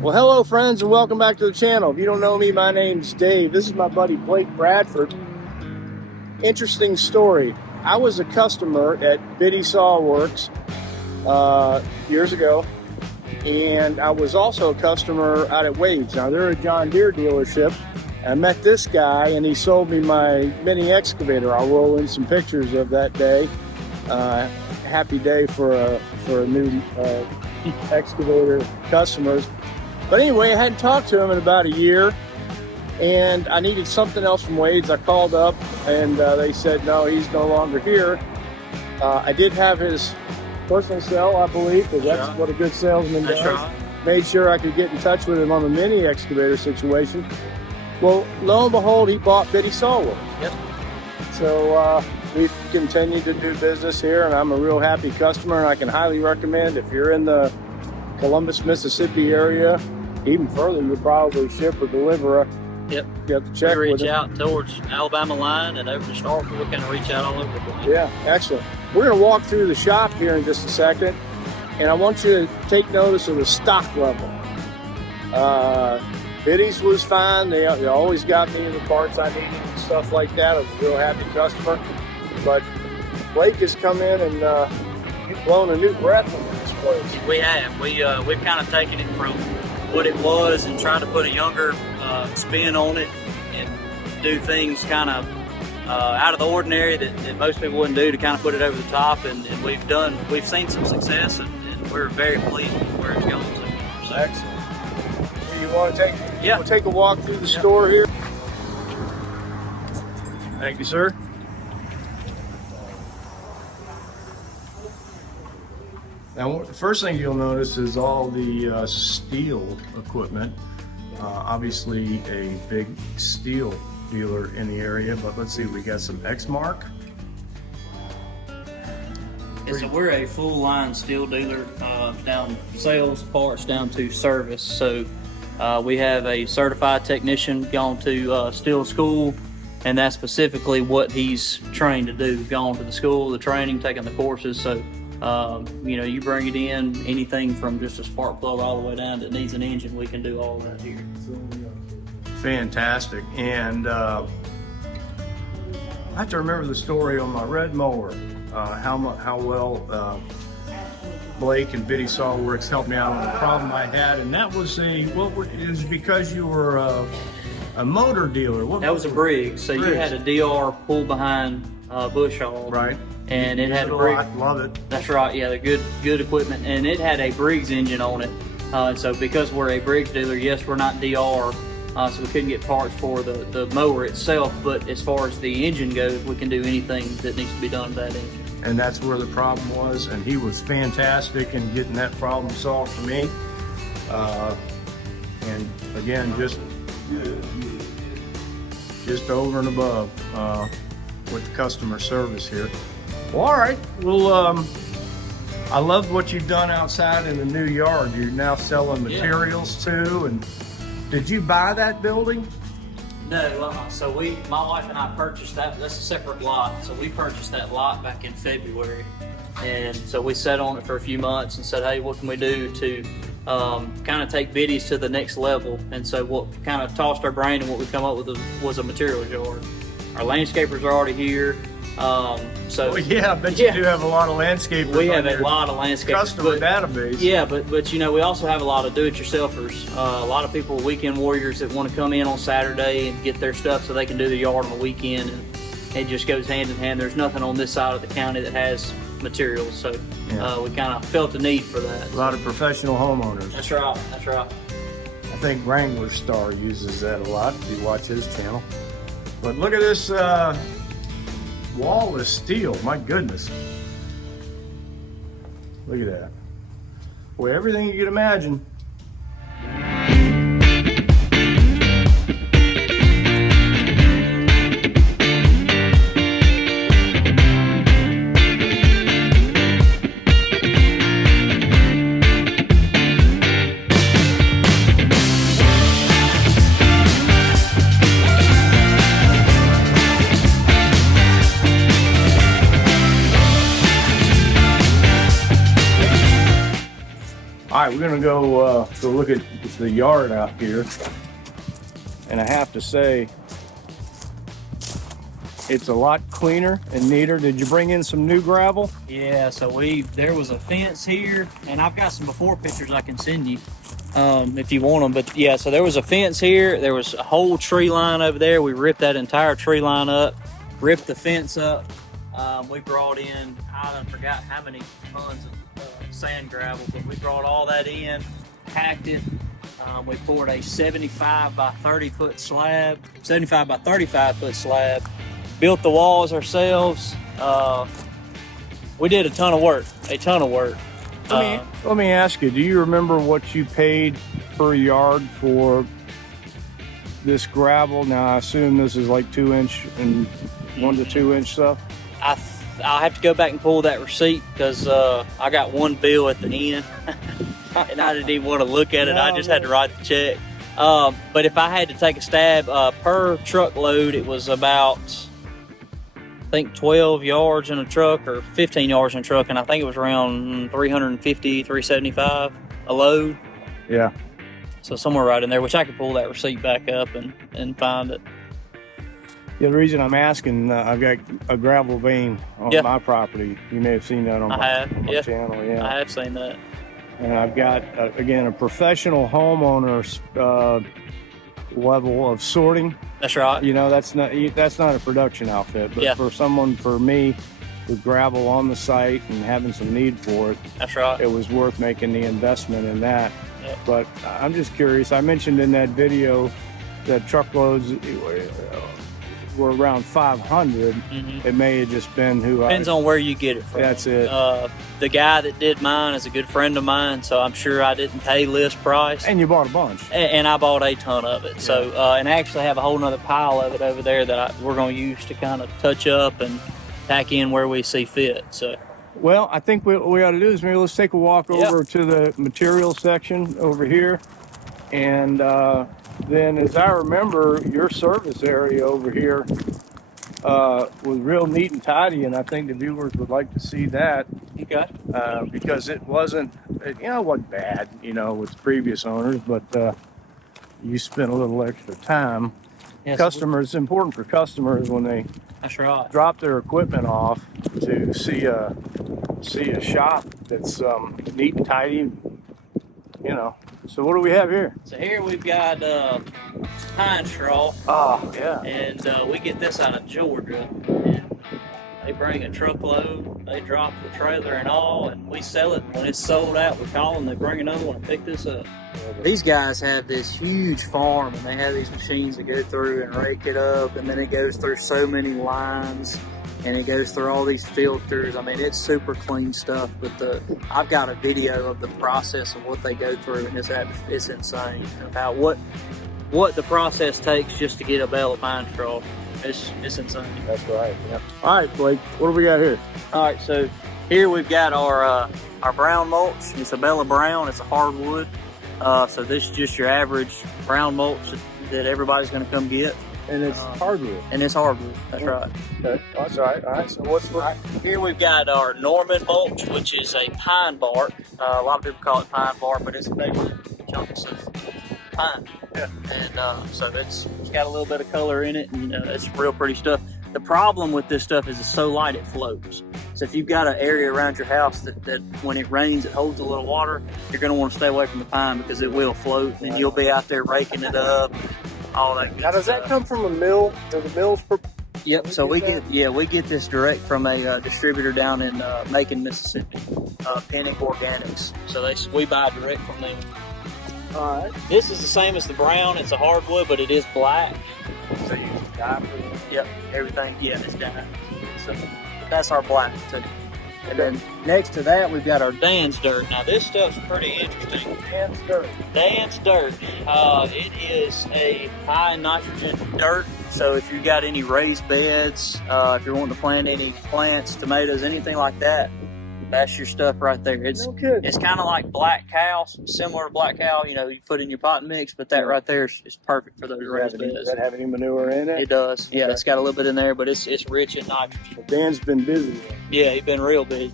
Well, hello friends, and welcome back to the channel. If you don't know me, my name's Dave. This is my buddy Blake Bradford. Interesting story. I was a customer at Biddy Saw Works years ago, and I was also a customer out at Wade's. Now, they're a John Deere dealership. I met this guy, and he sold me my mini excavator. I'll roll in some pictures of that day. Happy day for a new excavator customers. But anyway, I hadn't talked to him in about a year, and I needed something else from Wade's. I called up, and they said, no, he's no longer here. I did have his personal cell, I believe, because that's what a good salesman does. Right. Made sure I could get in touch with him on the mini excavator situation. Well, lo and behold, he bought Biddy Saw Works. Yep. So we've continued to do business here, and I'm a real happy customer, and I can highly recommend if you're in the Columbus, Mississippi area, even further, you probably ship or deliver. Yep. You have to check we with reach them. out towards Alabama line and over to Starkville. We kind of reach out all over the place. Yeah, excellent. We're going to walk through the shop here in just a second, and I want you to take notice of the stock level. Biddy's was fine. They always got me the parts I needed and stuff like that. I was a real happy customer. But Blake has come in and you've blown a new breath into this place. We have. We've kind of taken it from what it was and tried to put a younger spin on it and do things kind of out of the ordinary that most people wouldn't do to kind of put it over the top. And we've seen some success and we're very pleased with where it's going so far. So. Excellent. You want to take? Yeah. We'll take a walk through the store here. Thank you, sir. Now, the first thing you'll notice is all the Stihl equipment. Obviously, a big Stihl dealer in the area, but let's see, we got some Exmark. Yeah, so we're a full line Stihl dealer, down sales, parts, down to service. So we have a certified technician gone to Stihl school, and that's specifically what he's trained to do. Gone to the school, the training, taking the courses. So you bring it in, anything from just a spark plug all the way down that needs an engine, we can do all of that here. Fantastic. And I have to remember the story on my red mower, how well Blake and Biddy Saw Works helped me out on the problem I had, and that was it was because you were a motor dealer. That was a Briggs. So you had a DR pull behind bush hog. Right. And it had a Briggs. Love it. That's right. Yeah, they're good equipment, and it had a Briggs engine on it. So because we're a Briggs dealer, yes, we're not DR, so we couldn't get parts for the mower itself. But as far as the engine goes, we can do anything that needs to be done to that engine. And that's where the problem was, and he was fantastic in getting that problem solved for me. And again, just over and above with the customer service here. Well, all right. Well, I love what you've done outside in the new yard. You're now selling materials too. And did you buy that building? No, so my wife and I purchased that. That's a separate lot. So we purchased that lot back in February, and so we sat on it for a few months and said, hey, what can we do to kind of take Biddy's to the next level? And so what kind of tossed our brain and what we come up with was a materials yard. Our landscapers are already here. Well, yeah, I bet you do have a lot of landscapers. We have a lot of landscapers. Customer database. Yeah, but we also have a lot of do-it-yourselfers. A lot of people, weekend warriors that want to come in on Saturday and get their stuff so they can do the yard on the weekend, and it just goes hand in hand. There's nothing on this side of the county that has materials, so we kind of felt the need for that. A lot of professional homeowners. That's right. That's right. I think Wrangler Star uses that a lot if you watch his channel. But look at this. Wall is Stihl, my goodness. Look at that. Boy, everything you could imagine. All right, we're gonna go look at the yard out here, and I have to say, it's a lot cleaner and neater. Did you bring in some new gravel? Yeah, so there was a fence here, and I've got some before pictures I can send you if you want them. But yeah, so there was a fence here. There was a whole tree line over there. We ripped that entire tree line up, ripped the fence up. We brought in, I forgot how many tons of sand gravel, but we brought all that in, packed it. We poured a 75 by 30 foot slab, 75 by 35 foot slab. Built the walls ourselves. We did a ton of work. Let me ask you, do you remember what you paid per yard for this gravel? Now, I assume this is like 2-inch and 1 to 2 inch stuff. I'll have to go back and pull that receipt because I got one bill at the end and I didn't even want to look at it. I just had to write the check. But if I had to take a stab per truckload, it was about, I think 12 yards in a truck or 15 yards in a truck, and I think it was around 350, 375 a load. Yeah. So somewhere right in there, which I could pull that receipt back up and find it. Yeah, the reason I'm asking, I've got a gravel vein on my property. You may have seen that on my channel. Yeah, I have seen that. And I've got, again, a professional homeowner's level of sorting. That's right. You know, that's not a production outfit, but for me, with gravel on the site and having some need for it, that's right. It was worth making the investment in that. Yep. But I'm just curious. I mentioned in that video that truckloads were around 500. It may have just been depends on where you get it from. That's it. The guy that did mine is a good friend of mine, so I'm sure I didn't pay list price. And you bought a bunch. And I bought a ton of it. Yeah. So and I actually have a whole nother pile of it over there that we're going to use to kind of touch up and pack in where we see fit. So. Well, I think what we ought to do is maybe let's take a walk over to the material section over here, and then, as I remember, your service area over here was real neat and tidy, and I think the viewers would like to see that. Okay. Because it wasn't bad, with previous owners, but you spent a little extra time. Yes, customers, it's important for customers when they drop their equipment off to see a shop that's neat and tidy, So what do we have here? So here we've got pine straw. Oh, yeah. And we get this out of Georgia. And they bring a truckload, they drop the trailer and all, and we sell it. When it's sold out, we call them, they bring another one and pick this up. These guys have this huge farm, and they have these machines that go through and rake it up, and then it goes through so many lines, and it goes through all these filters. I mean, it's super clean stuff, but I've got a video of the process of what they go through, and it's insane about what the process takes just to get a bale of pine straw. It's insane. That's right. Yeah. All right, Blake, what do we got here? All right, so here we've got our brown mulch. It's a bale of brown. It's a hardwood. So this is just your average brown mulch that everybody's going to come get. And it's hardwood. And it's hardwood. That's right. Okay, that's all right. All right. So what's here? We've got our Norman mulch, which is a pine bark. A lot of people call it pine bark, but it's basically chunks of pine. Yeah. And so it's got a little bit of color in it, and it's real pretty stuff. The problem with this stuff is it's so light it floats. So if you've got an area around your house that when it rains it holds a little water, you're going to want to stay away from the pine because it will float, and you'll be out there raking it up, all that good Now, does stuff. that come from a mill? Does the mills? Yep. So we get this direct from a distributor down in Macon, Mississippi, Panic Organics. So we buy direct from them. All right. This is the same as the brown. It's a hardwood, but it is black. So you use dye for them? Yep. Everything. Yeah, it's dye. So that's our black too. And then next to that, we've got our Dan's dirt. Now this stuff's pretty interesting. Dan's dirt. Dan's dirt. It is a high nitrogen dirt. So if you've got any raised beds, if you're wanting to plant any plants, tomatoes, anything like that, that's your stuff right there. It's kind of like black cow, similar to black cow. You put in your pot mix, but that right there is perfect for those raised beds. Does that have any manure in it? It does. Yeah, It's got a little bit in there, but it's rich in nitrogen. Well, Dan's been busy. Yeah, he's been real busy.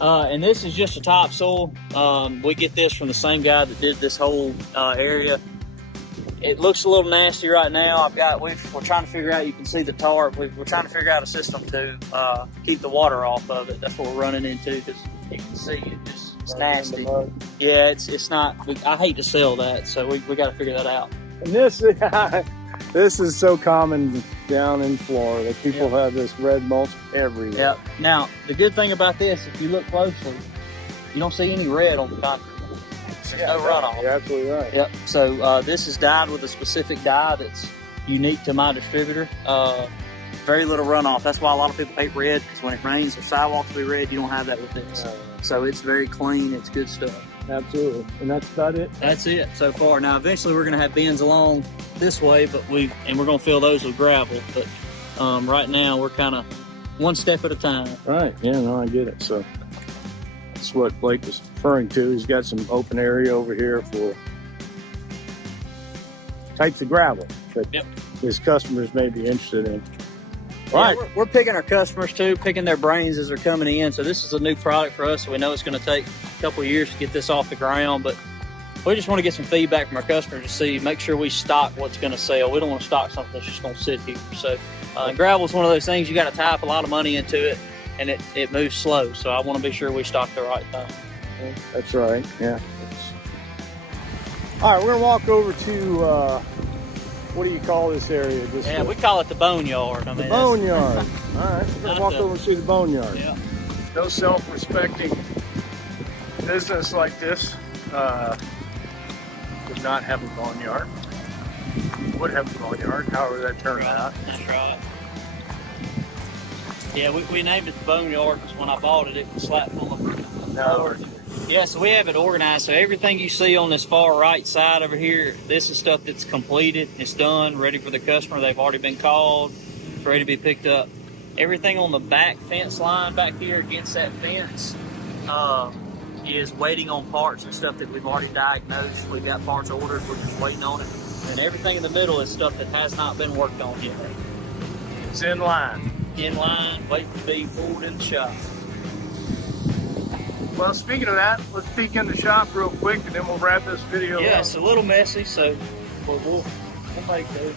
And this is just a topsoil. We get this from the same guy that did this whole area. It looks a little nasty right now. We're trying to figure out, you can see the tar. We're trying to figure out a system to keep the water off of it. That's what we're running into, because you can see it's nasty. Yeah, it's not, I hate to sell that, so we got to figure that out. And this is so common down in Florida. People have this red mulch everywhere. Yep. Now, the good thing about this, if you look closely, you don't see any red on the concrete. There's no runoff. You're absolutely right. Yep. So this is dyed with a specific dye that's unique to my distributor. Very little runoff. That's why a lot of people hate red, because when it rains, the sidewalks will be red. You don't have that with this. So it's very clean. It's good stuff. Absolutely. And that's about it? That's it so far. Now, eventually we're going to have bins along this way, but we're going to fill those with gravel. But right now we're kind of one step at a time. Right. Yeah, no, I get it. So that's what Blake was referring to. He's got some open area over here for types of gravel that his customers may be interested in. All right. We're picking our customers too, picking their brains as they're coming in. So this is a new product for us. So we know it's going to take a couple of years to get this off the ground, but we just want to get some feedback from our customers to see, make sure we stock what's going to sell. We don't want to stock something that's just going to sit here. So gravel is one of those things, you got to type a lot of money into it, and it moves slow. So I want to be sure we stock the right thing. That's right. Yeah. All right, we're going to walk over to what do you call this area? We call it the boneyard. The boneyard. All right, we're going to walk over and see the boneyard. Yeah. No self-respecting business like this would not have a boneyard. Would have a boneyard, however that turned out. That's right. Yeah, we named it the boneyard because when I bought it, it was slap full of boards. Yeah, so we have it organized. So everything you see on this far right side over here, this is stuff that's completed. It's done, ready for the customer. They've already been called, ready to be picked up. Everything on the back fence line back here against that fence is waiting on parts and stuff that we've already diagnosed. We've got parts ordered. We're just waiting on it. And everything in the middle is stuff that has not been worked on yet. It's in line. In line, waiting to be pulled in the shop. Well, speaking of that, let's peek in the shop real quick, and then we'll wrap this video up. Yeah, it's a little messy, so we'll make those.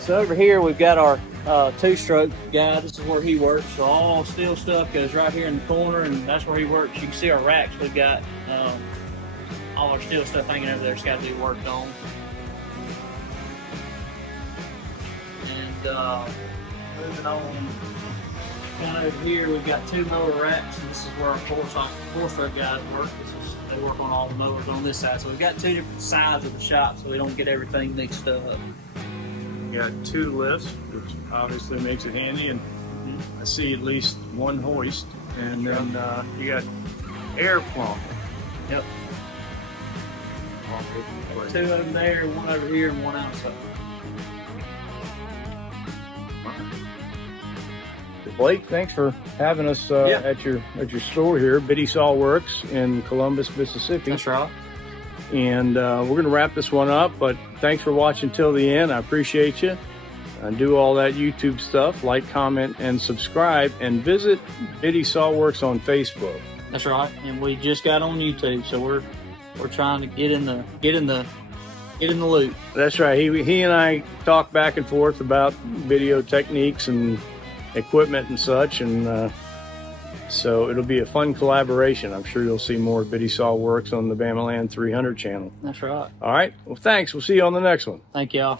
So over here, we've got our two-stroke guy. This is where he works. So all Stihl stuff goes right here in the corner, and that's where he works. You can see our racks. We've got all our Stihl stuff hanging over there. It's got to be worked on. And moving on. Down over here, we've got two mower racks, and this is where our four-stroke guys work. They work on all the mowers on this side. So we've got two different sides of the shop, so we don't get everything mixed up. We got two lifts, which obviously makes it handy, and I see at least one hoist, and then you got air pump. Yep. Two of them there, one over here, and one outside. Blake, thanks for having us at your store here, Biddy Saw Works in Columbus, Mississippi. That's right. And we're going to wrap this one up, but thanks for watching till the end. I appreciate you. Do all that YouTube stuff, like, comment, and subscribe, and visit Biddy Saw Works on Facebook. That's right. And we just got on YouTube, so we're trying to get in the loop. That's right. He and I talk back and forth about video techniques and equipment and such, and so it'll be a fun collaboration. I'm sure you'll see more Biddy Saw Works on the Bamaland 300 channel. That's right. All right. Well, thanks. We'll see you on the next one. Thank y'all.